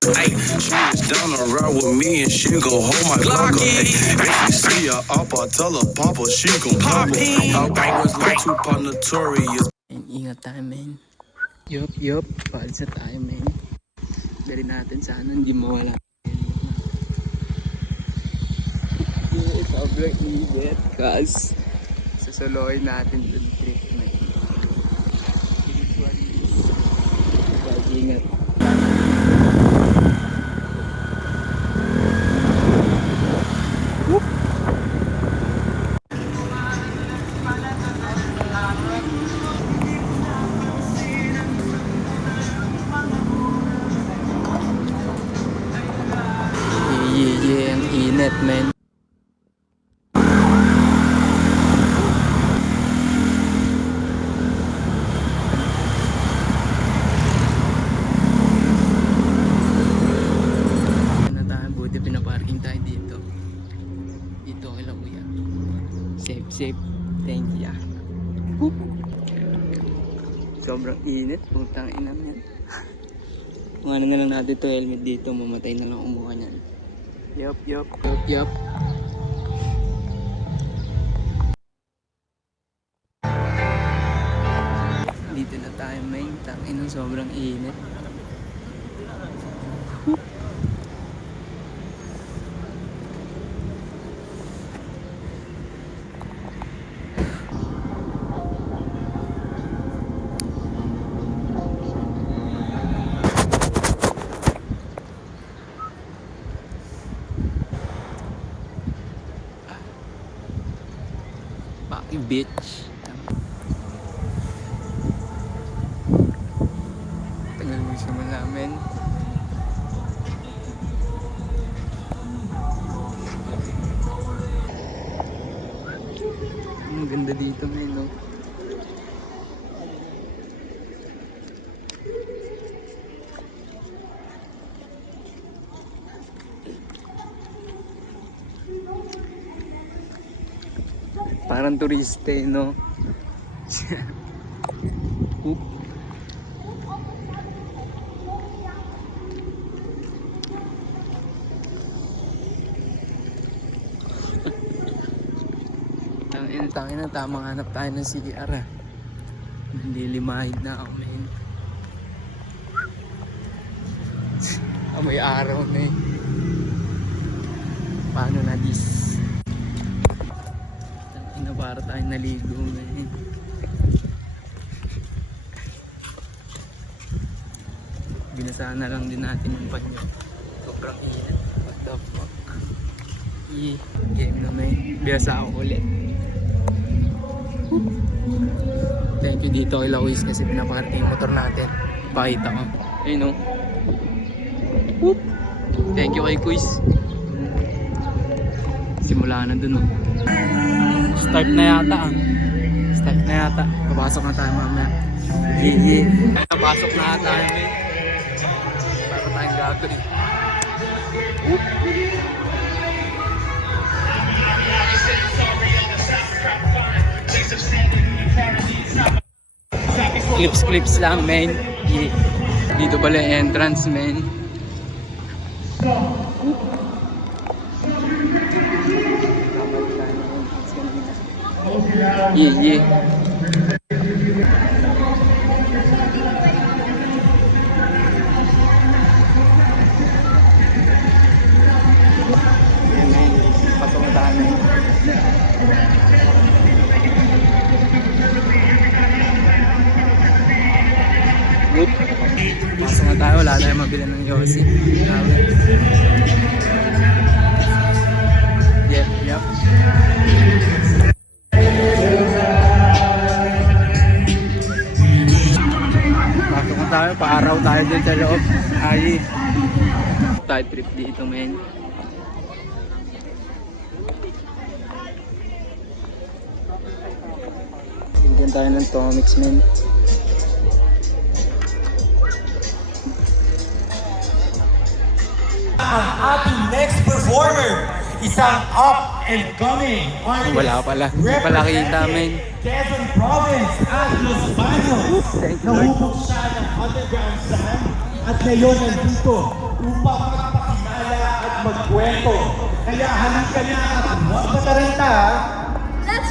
Ay, she is down the road with me and she gon' hold my Glock. If you see her up, I tell her Papa, she gon' pop it. Our bangers like Tupac Notorious. Ingat tayo, men. Yup, paalsa tayo, men. Gari natin sana hindi mawala. Sobrang init, cause susuluhin natin dun trip, men. Ingat. Ang init, men. Buti pinaparking tayo dito kila kuya. Safe. Thank you. Sobrang init, putang ina yan. Kung ano na lang natin to helmet dito, mamatay na lang umuha niyan. Yup. Dito na tayo, main. Tangin ng sobrang init. Baki bitch. Tagal mo siya namin. Ang ganda dito, men, no? Parang turista, no? Tangin na, tamang hanap tayo ng CR, ah. Hindi limahid na ako, men. May araw na eh. Paano na this? Tangin na, para tayo naligo, men. Binasahan na lang din natin yung panyo. Sobrang init. What the fuck? Game na, men. Biyasa ako ulit. Thank you dito kay Lawis kasi pinapakarting yung motor natin. Pakita ko. Ayun, oh. Thank you kay Quiz. Simula na dun, oh. Start na yata. Papasok na tayo mamaya. Papasok na tayo, men. Para tayong gago eh. Clips lang, men. Dito pala yung entrance, men. Pasok na tayo. Pasok na tayo, wala tayong mabili ng Yossi. Yep. Pasok na tayo, paaraw tayo dito sa loob. Tayo trip dito, men. Bigyan tayo ng Tomix, men. Ang ating next performer, isang up and coming artist. Wala pala, hindi pala kita, men. Quezon Province at Los Baños. Thank you, Nahubog siya ng underground sand at ngayon nandito upang magpakilala at magkwento. Kaya halika na at huwag mataranta.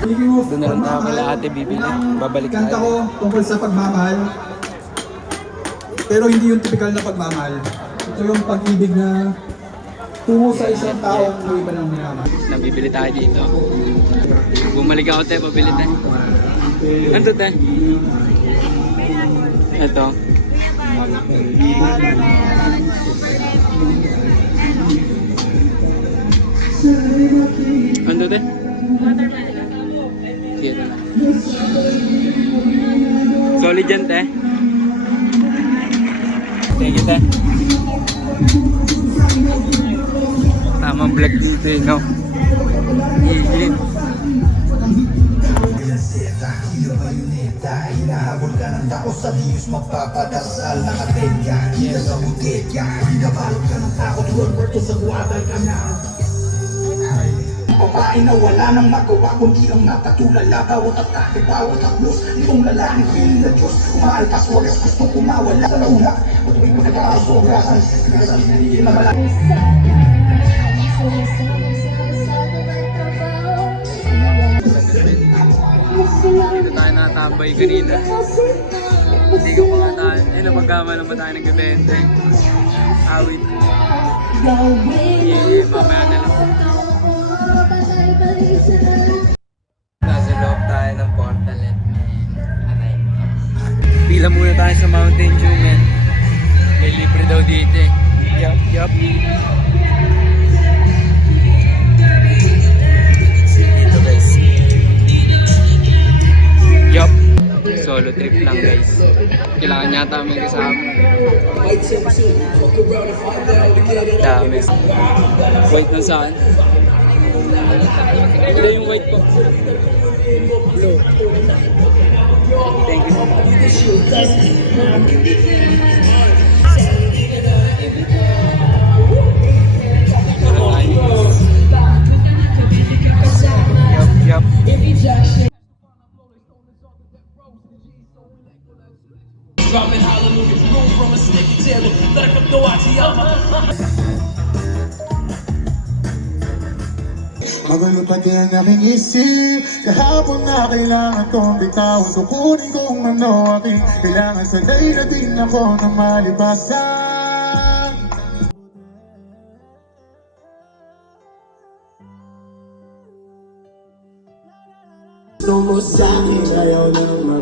Doon na lang tayo kala ate bibili. Babalik Kanta ko tayo. tungkol sa pagmamahal. Pero hindi yung typical na pagmamahal. Ito yung pag-ibig na tungo sa isang taong may iba ng minamahal. Nabibili tayo dito. Bumalik ako tayo, pabili tayo. Ano tayo? Ito. Ano tayo? Cute. Solid yan tayo. Thank you tayo. Tamang black dito eh, no? Hihit. Hinahabol ka ng takot sa Diyos, magpapadasal nakatenya, kita sa butetya, hinabalot ka ng takot, word to sa guwatal ka na. Babae na wala nang magawa, kundi ang nakatulala, bawat atake, bawat haplos, itong lalaking piling na Diyos, umaalpas, wagas gustong kumawala sa launa, patuloy pagkakasobrasan, pagkasabi na hindi na malaki. Dito tayo natambay kanina. Hindi ko pa nga tayo. Eh, napagkama lang ba tayo ng gabente? Awit. Mamaya na lang. Nasa loob tayo ng portalet. Aray. Pila muna tayo sa Mountain Dew, man. May libre daw dito eh. Yup. Dito guys. Yup. Solo trip lang guys. Kailangan yata may kasama. Dami. White na saan? Ito yung white po. Blue. Thank you. Yup. Dropping hallelujah, room from a sticky table. Tarakaptawachi yama. Magulo pati ang aking isip kahapon na kailangan kong bitawan. Kukunin kung ano aking kailangan. Sanay na din ako na malipasan. Gusto mo sa'kin ayaw ng mga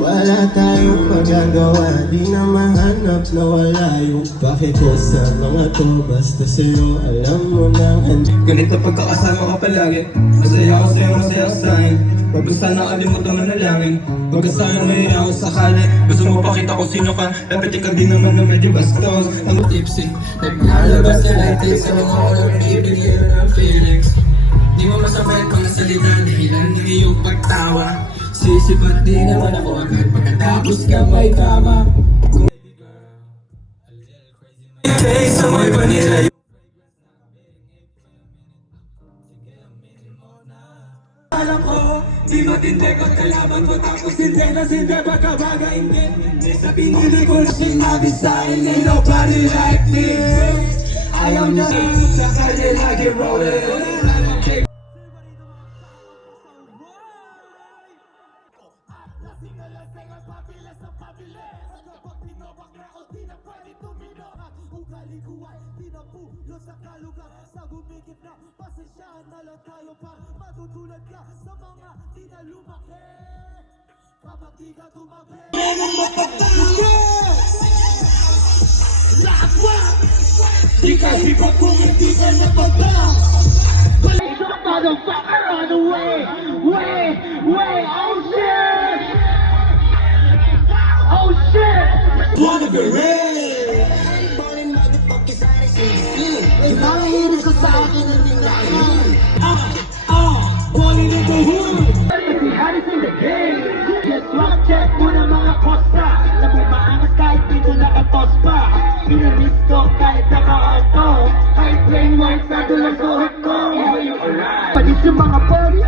wala tayong magagawa, di na mahanap na wala yung bakit ko sa mga to. Basta sa'yo, alam mo na Ganito pagkakasama ka palagi, masaya ako sa'yo, masaya ka sa'kin. Wag mo sana kalimutan manalangin, wag ka sana mahirang ako sakali. Gusto mo pakita ko sino ka, dapat ikaw din naman na medyo bastos. Ang tipsy, naglalabas na natin sa mga oras, ibigay ng feelings. Di mo masabay kung nasalita, dahilan ng iyong pagtawa. Sisipat di naman ako agad pagkatapos ka may tama. Sa may vanilla. Alam ko, di matindi ko kalaban mo tapos hindi na sindi pagkabaga ingin. Sa pinili ko na sinabi sa'yo, ain't nobody like this. Ayaw na sa kanya lagi rolling. Di kasi pag kung hindi ka napagbalas balik sa motherfucker on the way. Oh shit wanna be real. Burning motherfuckers out of scene. Imahirin ko sa akin ang ninahin. Balling in the hood. The hottest in the game. Just rock check mo na mga kosta. Nabumaangas kahit dito nakatos pa. Pinamis ko kahit naka-auto. Kahit plain white sa dulang suhot ko. Panis yung mga party.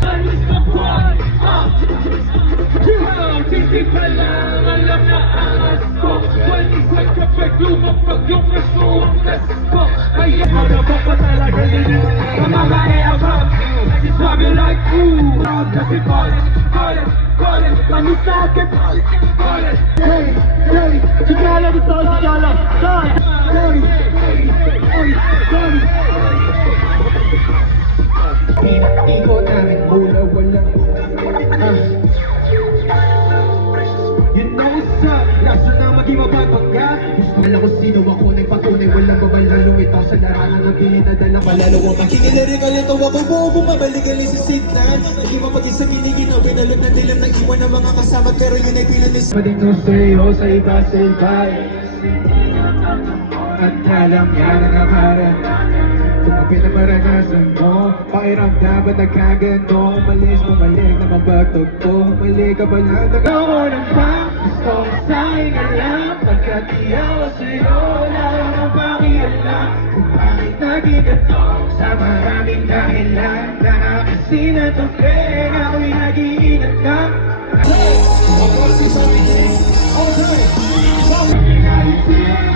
Panis na boy. Titi pa lang alam na angas. Nagkapag lumapag yung nasuundas ko. Ay, ano ba pa talaga nila? Ang mga e-abang nagsasabi like, ooh, kasi call it, kami sa akin, call it. Hey, sigala dito, sigala, Iko namin mula walang You know what's up, laso na maging mapapangga. Alam ko sino ako, nagpatunay, walang babala. Lumitaw sa larangan ng pinitadala. Malalo ang makikilari ka nito ako mo. Bumabalik ka sa signan. Naging mapag-isa kinigin na pinalot na nila. Nag-iwan ng mga kasama pero yun ay pinanis. Pwedeng no sa'yo sa iba sa iba. At alam yan ang aparan. Tumapit na maranasan mo. Pakiramdam ba nagkagano? Umalis, bumalik na mabagtog-to. Mali ka ba lang? Nagawa ng pang gusto ko sa'yo na lang. Pagkat iyaw sa'yo lang ang pakialam. Kung bakit naging ito sa maraming dahilan. Nakakasi na to kaya ako'y nag-iingat ka. Ako si Sabihin, all time.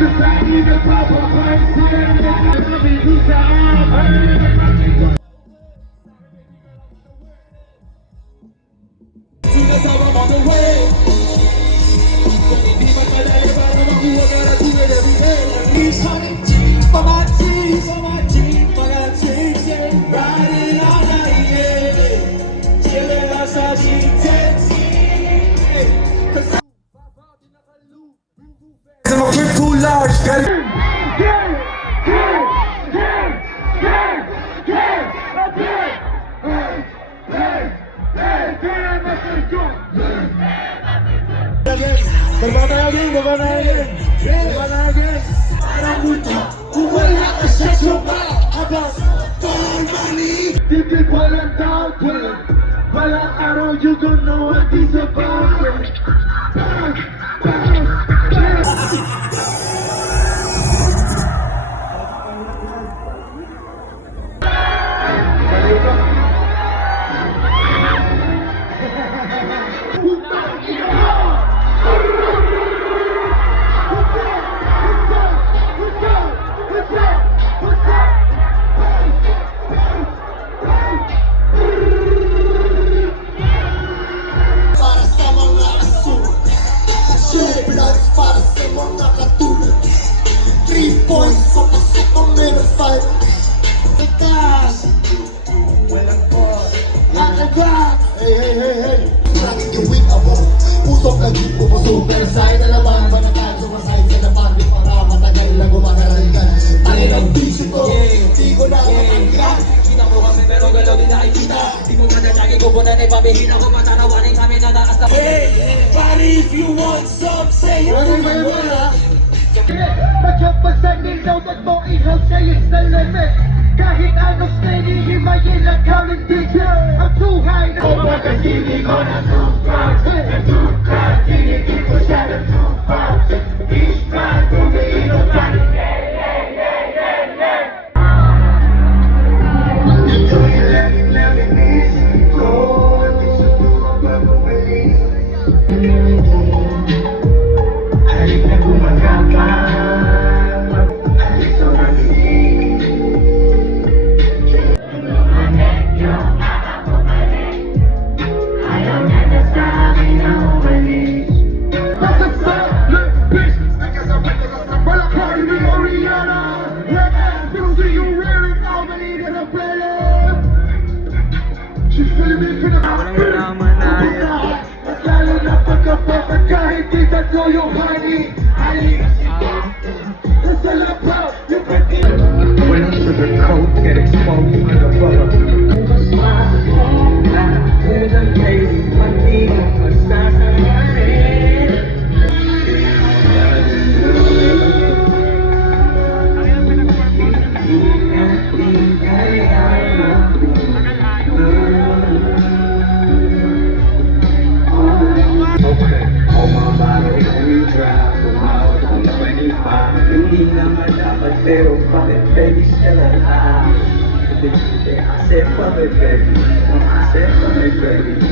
Sa akin nagpapakain sila na nabili sa akin. Sinasawa mo the way. Kung hindi magmadali para makuha ka na tulad every day. Isang pamatis, riding all night, yeah. Chilling outside GTX. Sa mga trip too large, Kung wala ka sa soba, habang tol money. Dikit walang doubt, walang araw, you don't know what is about. Para sa mga aso, syempre para sa mga katulad. 3 points, papasok ang meron 5. Itaas, walang call, nakagrab. Hey, Bakit gawin ako? Pusok na di ko puso, pero sa'yo na laman, manatag sumasay sa laman. Di para matagal lang gumagaraligan. Alin ang busy ko, di ko na matanggan. Kita mo kasi pero galaw din nakikita. Di mo nadalagi ko po na naipabihin ako. Matanawanin kami na taas na. Hey, buddy, if you want some, say it to me. Magkapasan ilaw at mo ihaw sa'yo sa limit. Kahit anong steady, himayin ang kalindigan. Ang tuhay na Pagkasili ko na tumpag, tinigil ko siya ng tumpag. Each man, tumiinom pa rin. Ito yung laging isip ko, di sa tuwang pagbubalis. Halik na gumagapang, halik sa magiling. Kahit di tatlo yung honey, nasa labaw, yung pati. Walang sugarcoat, get exposed, motherfucker. Hindi naman dapat pero bakit baby still alive? I said fuck it baby, I said fuck it baby.